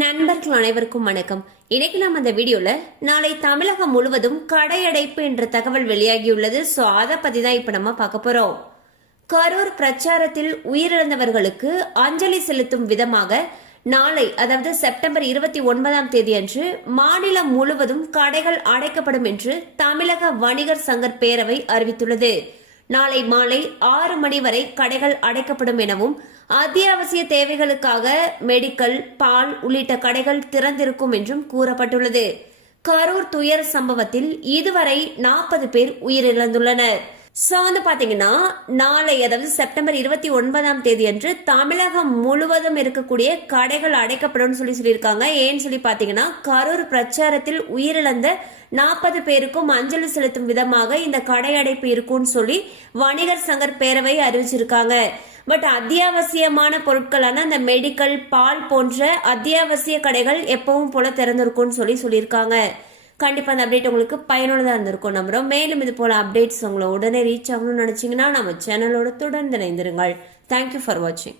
நண்பர்கள் அனைவருக்கும் வணக்கம். இன்னைக்கு நம்ம அந்த வீடியோல நாளை தமிழகம் முழுவதும் கடையடைப்பு என்ற தகவல் வெளியாகியுள்ளது. சோ அதை பத்தி தான் இப்ப நம்ம பார்க்க போறோம். கரூர் பிரச்சாரத்தில் உயிரிழந்தவர்களுக்கு அஞ்சலி செலுத்தும் விதமாக நாளை அதாவது செப்டம்பர் இருபத்தி ஒன்பதாம் தேதி அன்று மாநிலம் முழுவதும் கடைகள் அடைக்கப்படும் என்று தமிழக வணிகர் சங்கர் பேரவை அறிவித்துள்ளது. நாளை மாலை ஆறு மணி வரை கடைகள் அடைக்கப்படும் எனவும் அத்தியாவசிய தேவைகளுக்காக மெடிக்கல் பால் உள்ளிட்ட கடைகள் திறந்திருக்கும் என்றும் கூறப்பட்டுள்ளது. கரூர் துயர் சம்பவத்தில் இதுவரை நாற்பது பேர் உயிரிழந்துள்ளனர். சோ வந்து பாத்தீங்கன்னா நாளை அதாவது செப்டம்பர் இருபத்தி ஒன்பதாம் தேதி அன்று தமிழகம் முழுவதும் இருக்கக்கூடிய கடைகள் அடைக்கப்படும் சொல்லி சொல்லியிருக்காங்க. ஏன்னு சொல்லி பாத்தீங்கன்னா கரூர் பிரச்சாரத்தில் உயிரிழந்த நாற்பது பேருக்கும் அஞ்சலி செலுத்தும் விதமாக இந்த கடை அடைப்பு இருக்கும்னு சொல்லி வணிகர் சங்கர் பேரவை அறிவிச்சிருக்காங்க. பட் அத்தியாவசியமான பொருட்களான அந்த மெடிக்கல் பால் போன்ற அத்தியாவசிய கடைகள் எப்பவும் போல திறந்திருக்கும்னு சொல்லி சொல்லியிருக்காங்க. கண்டிப்பாக அந்த அப்டேட் உங்களுக்கு பயனுள்ளதாக இருந்திருக்கும் நம்புறோம். மேலும் இது போல அப்டேட்ஸ் உங்களை உடனே ரீச் ஆகணும்னு நினச்சிங்கன்னா நம்ம சேனலோட தொடர்ந்து இணைந்திருங்கள். தேங்க்யூ ஃபார் வாட்சிங்